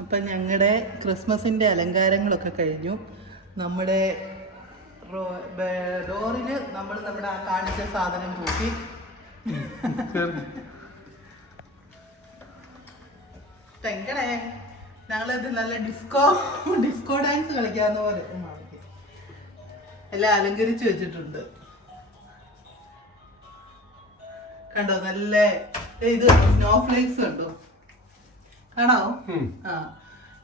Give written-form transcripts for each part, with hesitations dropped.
അപ്പം ഞങ്ങളുടെ ക്രിസ്മസിൻ്റെ അലങ്കാരങ്ങളൊക്കെ കഴിഞ്ഞു. നമ്മുടെ ഡോറിൽ നമ്മൾ നമ്മുടെ ആ കാണിച്ച സാധനം തൂക്കി. എങ്ങനെ ഞങ്ങളിത് നല്ല ഡിസ്കോ ഡാൻസ് കളിക്കാവുന്ന പോലെ എല്ലാം അലങ്കരിച്ച് വെച്ചിട്ടുണ്ട്. കണ്ടോ, നല്ല ഇത് സ്നോ ഫ്ലേക്സ് കണ്ടോ, കാണാവോ? ആ,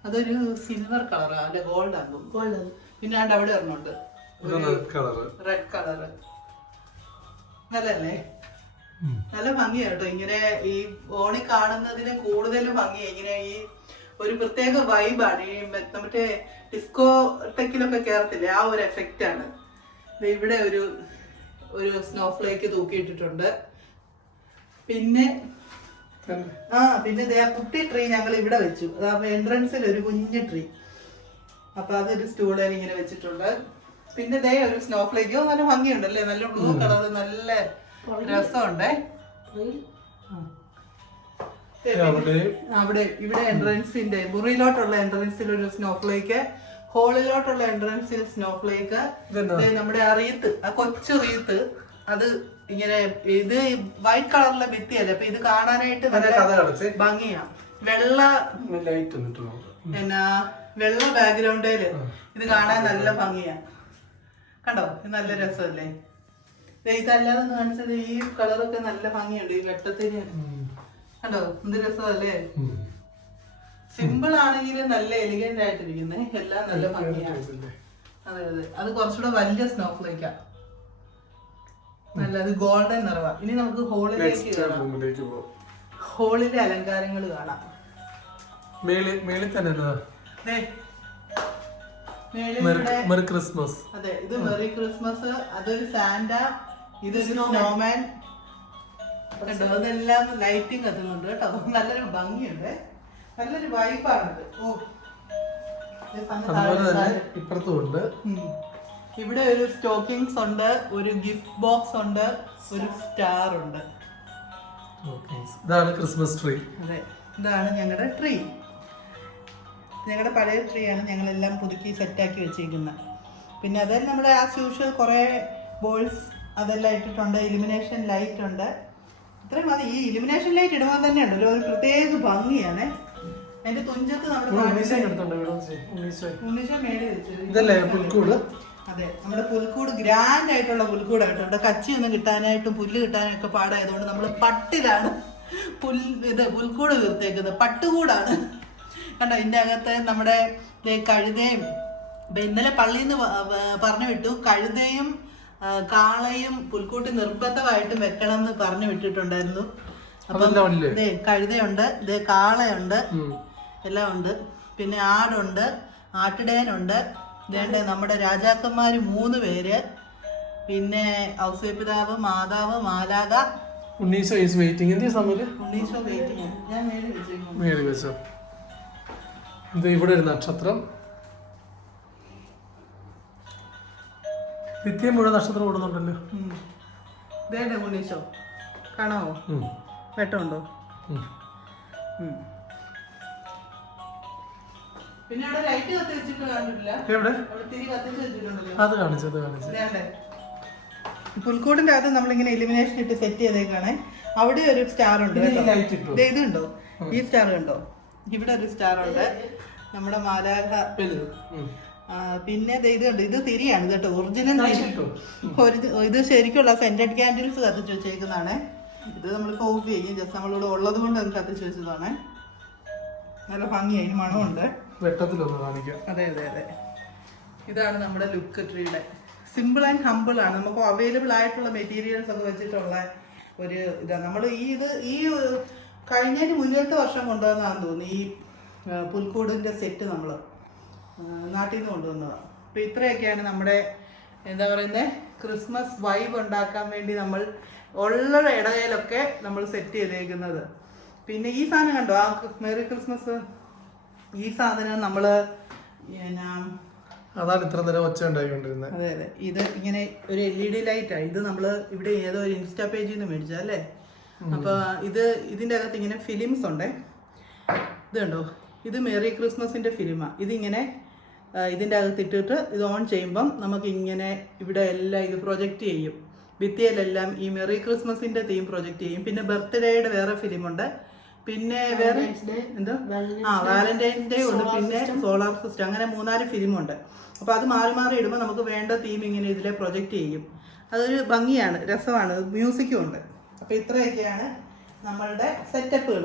അതൊരു സിൽവർ കളറാ, അല്ലെ ഗോൾഡ് ആകും. ഗോൾഡ്. പിന്നെ അവിടെ ഒരെണ്ണുണ്ട് റെഡ് കളറ്. നല്ലല്ലേ? നല്ല ഭംഗിയാ കേട്ടോ. ഇങ്ങനെ ഈ ഫോണിൽ കാണുന്നതിന് കൂടുതൽ ഭംഗിയാ. ഇങ്ങനെ ഈ ഒരു പ്രത്യേക വൈബാണ്. ഈ മറ്റേ ഡിസ്കോ ടെക്കിലൊക്കെ കേറത്തില്ലേ, ആ ഒരു എഫക്റ്റ് ആണ്. ഇവിടെ ഒരു സ്നോ ഫ്ലേക്ക് തൂക്കിയിട്ടിട്ടുണ്ട്. പിന്നെ പിന്നെ കുട്ടി ട്രീ ഞങ്ങൾ ഇവിടെ വെച്ചു. അതാകുമ്പോ എൻട്രൻസിൽ ഒരു കുഞ്ഞു ട്രീ, അപ്പൊ അതൊരു സ്റ്റൂളിൽ ഇങ്ങനെ വെച്ചിട്ടുണ്ട്. പിന്നെ ദേ ഒരു സ്നോ ഫ്ലേക്ക്. നല്ല ഭംഗിയുണ്ടല്ലേ, നല്ല ബ്ലൂ കളർ, നല്ല രസമുണ്ടേ. ഇവിടെ എൻട്രൻസിന്റെ മുറിയിലോട്ടുള്ള എൻട്രൻസിൽ ഒരു സ്നോ ഫ്ലേക്ക്, ഹോളിലോട്ടുള്ള എൻട്രൻസിൽ സ്നോ ഫ്ലേക്ക്. നമ്മുടെ ആ റീത്ത്, ആ കൊച്ചു റീത്ത്, അത് ഇങ്ങനെ ഇത് വൈറ്റ് കളറിലെ ഭിത്തിയല്ലേ, അപ്പൊ ഇത് കാണാനായിട്ട് നല്ല ഭംഗിയാ. വെള്ള ബാക്ക്ഗ്രൗണ്ടില് ഇത് കാണാൻ നല്ല ഭംഗിയാ. കണ്ടോ, ഇത് നല്ല രസമല്ലേ? ഇതല്ലാതെ കാണിച്ചത് ഈ കളറൊക്കെ നല്ല ഭംഗിയുണ്ട്. ഈ വെട്ടത്തിന് കണ്ടോ, എന്ത് രസമല്ലേ? സിമ്പിൾ ആണെങ്കിലും നല്ല എലിഗന്റ് ആയിട്ടിരിക്കുന്നേ, എല്ലാം നല്ല ഭംഗിയാണ്. അതെ അതെ, അത് കുറച്ചുകൂടെ വലിയ സ്നോ ഫ്ലേക്കാ. നല്ലത് ഗോൾഡൻ നിറവാ. ഇനി നമുക്ക് ഹോളിലേക്ക് ഹോളിലെ അലങ്കാരങ്ങൾ കാണാം. ക്രിസ്മസ്. അതെ, ഇത് മെറി ക്രിസ്മസ്, അതൊരു സാന്റ, ഇതൊരു സ്നോമാൻ. കണ്ടോ, അതെല്ലാം ലൈറ്റിംഗ് കത്തുന്നുണ്ട് കേട്ടോ. നല്ലൊരു ഭംഗിയുണ്ട്, നല്ലൊരു വൈബാണിത്. ഇപ്പുറത്തുണ്ട്. ഇവിടെ ഒരു സ്റ്റോക്കിങ്സ് ഉണ്ട്, ഒരു ഗിഫ്റ്റ് ബോക്സ് ഉണ്ട്, ഒരു സ്റ്റാർ ഉണ്ട്. ഇതാണ് ക്രിസ്മസ് ട്രീ. അതെ, ഇതാണ് ഞങ്ങളുടെ ട്രീ. ഞങ്ങളുടെ പഴയ ട്രീ ആണ് ഞങ്ങളെല്ലാം പുതുക്കി സെറ്റാക്കി വെച്ചിരിക്കുന്നത്. പിന്നെ അതെല്ലാം നമ്മുടെ ആസ് യൂഷ്വൽ കുറേ ബോൾസ് അതെല്ലാം ഇട്ടിട്ടുണ്ട്. ഇലുമിനേഷൻ ലൈറ്റ് ഉണ്ട്. ഇത്രയും മതി. ഈ ഇലുമിനേഷൻ ലൈറ്റ് ഇടുമ്പോൾ തന്നെ ഉണ്ടല്ലോ ഒരു പ്രത്യേക ഭംഗിയാണ്. അതിന്റെ തുഞ്ചത്ത് നമ്മുടെ മേടി വെച്ചു. അതെ, നമ്മുടെ പുൽക്കൂട് ഗ്രാൻഡ് ആയിട്ടുള്ള പുൽക്കൂടായിട്ടുണ്ട്. കച്ചി ഒന്നും കിട്ടാനായിട്ടും പുല്ല് കിട്ടാനും ഒക്കെ പാടായതുകൊണ്ട് നമ്മൾ പട്ടിലാണ് പുൽക്കൂട് തീർത്തേക്കുന്നത്. പട്ടുകൂടാണ്. കണ്ടോ, ഇതിൻ്റെ അകത്ത് നമ്മുടെ കഴുതയും, ഇന്നലെ പള്ളിയിൽ നിന്ന് പറഞ്ഞു വിട്ടു, കഴുതയും കാളയും പുൽക്കൂട്ടി നിർബന്ധമായിട്ടും വെക്കണം എന്ന് പറഞ്ഞു വിട്ടിട്ടുണ്ടായിരുന്നു. അപ്പം കഴുതയുണ്ട്, കാളയുണ്ട്, എല്ലാം ഉണ്ട്. പിന്നെ ആടുണ്ട്, ആട്ടിടയനുണ്ട്. ഇതേണ്ട നമ്മുടെ രാജാക്കന്മാര് 3 പേര്, പിന്നെ ഔസേപ്പിതാവ്, മാതാവ്, മാലാക. ഉണ്ണീശോ ഈസ് വെയിറ്റിംഗ്. ഉണ്ണീശോ വെയിറ്റിംഗ്. ഞാൻ മേടി വെച്ചോ. ഇവിടെ ഒരു നക്ഷത്രം, ഭിത്തിയെ മുഴുവൻ നക്ഷത്രം ഓടുന്നുണ്ടല്ലോ. ഇതേണ്ട ഉണ്ണീശോ, കാണാവോ? വെട്ടമുണ്ടോ? പിന്നെ അവിടെ ലൈറ്റ് കത്തി വെച്ചിട്ട് കണ്ടിട്ടില്ല. തിരി കത്തിച്ച് വെച്ചിട്ടുണ്ടല്ലോ. അത് കാണിച്ചു. പുൽക്കൂടിന്റെ അകത്ത് നമ്മളിങ്ങനെ ഇലുമിനേഷൻ ഇട്ട് സെറ്റ് ചെയ്തേക്കാണ്. അവിടെ ഒരു സ്റ്റാർ ഉണ്ട്. ഇതുണ്ടോ, ഈ സ്റ്റാർ കണ്ടോ? ഇവിടെ ഒരു സ്റ്റാർ ഉണ്ട്, നമ്മുടെ മാലാഖ. പിന്നെ ഇത് കണ്ടോ, ഇത് തിരിയാണ് കേട്ടോ, ഒറിജിനൽ. ഇത് ശരിക്കുള്ള സെന്റഡ് ക്യാൻഡിൽസ് കത്തിച്ച് വെച്ചേക്കുന്നതാണ്. ഇത് നമ്മളിപ്പോൾ ഓഫ് ചെയ്യും, ജസ്റ്റ് നമ്മളിവിടെ ഉള്ളത് കൊണ്ട് അത് കത്തിച്ച് വെച്ചതാണ്. നല്ല ഭംഗിയായി, മണമുണ്ട്. വെട്ടത്തിലൊന്ന് കാണിക്കാം. അതെ. ഇതാണ് നമ്മുടെ ലുക്ക് ട്രീയുടെ. സിമ്പിൾ ആൻഡ് ഹമ്പിൾ ആണ്. നമുക്ക് അവൈലബിൾ ആയിട്ടുള്ള മെറ്റീരിയൽസ് ഒക്കെ വെച്ചിട്ടുള്ള ഒരു ഇതാണ്. നമ്മൾ ഈ കഴിഞ്ഞതിന് മുന്നത്തെ വർഷം കൊണ്ടുവന്നതാണെന്ന് തോന്നുന്നു. ഈ പുൽക്കൂടിൻ്റെ സെറ്റ് നമ്മൾ നാട്ടിൽ നിന്ന് കൊണ്ടുവന്നതാണ്. അപ്പോൾ ഇത്രയൊക്കെയാണ് നമ്മുടെ എന്താ പറയുന്നത് ക്രിസ്മസ് വൈബ് ഉണ്ടാക്കാൻ വേണ്ടി നമ്മൾ ഉള്ള ഇടയിലൊക്കെ നമ്മൾ സെറ്റ് ചെയ്തേക്കുന്നത്. പിന്നെ ഈ സാധനം കണ്ടോ, ആ മെറി ക്രിസ്മസ്, ഈ സാധനം നമ്മൾ അതാണ് ഇത്ര നേരം ഒച്ച ഉണ്ടായിക്കൊണ്ടിരുന്നത്. അതെ, ഇത് ഇങ്ങനെ ഒരു LED ലൈറ്റാണ്. ഇത് നമ്മൾ ഇവിടെ ഏതോ ഒരു ഇൻസ്റ്റാ പേജിൽ നിന്ന് മേടിച്ചാൽ അല്ലേ. അപ്പോൾ ഇതിൻ്റെ അകത്ത് ഇങ്ങനെ ഫിലിംസ് ഉണ്ട്. ഇത് കണ്ടോ, ഇത് മേരി ക്രിസ്മസിൻ്റെ ഫിലിമാണ്. ഇതിങ്ങനെ ഇതിൻ്റെ അകത്ത് ഇട്ടിട്ട് ഇത് ഓൺ ചെയ്യുമ്പം നമുക്ക് ഇങ്ങനെ ഇവിടെ എല്ലാം ഇത് പ്രൊജക്റ്റ് ചെയ്യും. ഭിത്തിയിലെല്ലാം ഈ മെറി ക്രിസ്മസിൻ്റെ തീം പ്രൊജക്റ്റ് ചെയ്യും. പിന്നെ ബർത്ത്ഡേയുടെ വേറെ ഫിലിമുണ്ട്. പിന്നെ വേറെ എന്തോ വാലന്റൈൻസ് ഡേ ഉണ്ട്. പിന്നെ സോളാർ സിസ്റ്റം, അങ്ങനെ 3-4 ഫിലിമുണ്ട്. അപ്പോൾ അത് മാറി മാറി ഇടുമ്പോൾ നമുക്ക് വേണ്ട തീം ഇങ്ങനെ ഇതിലെ പ്രൊജക്റ്റ് ചെയ്യും. അതൊരു ഭംഗിയാണ്, രസമാണ്, മ്യൂസിക്കും ഉണ്ട്. അപ്പോൾ ഇത്രയൊക്കെയാണ് നമ്മളുടെ സെറ്റപ്പുകൾ.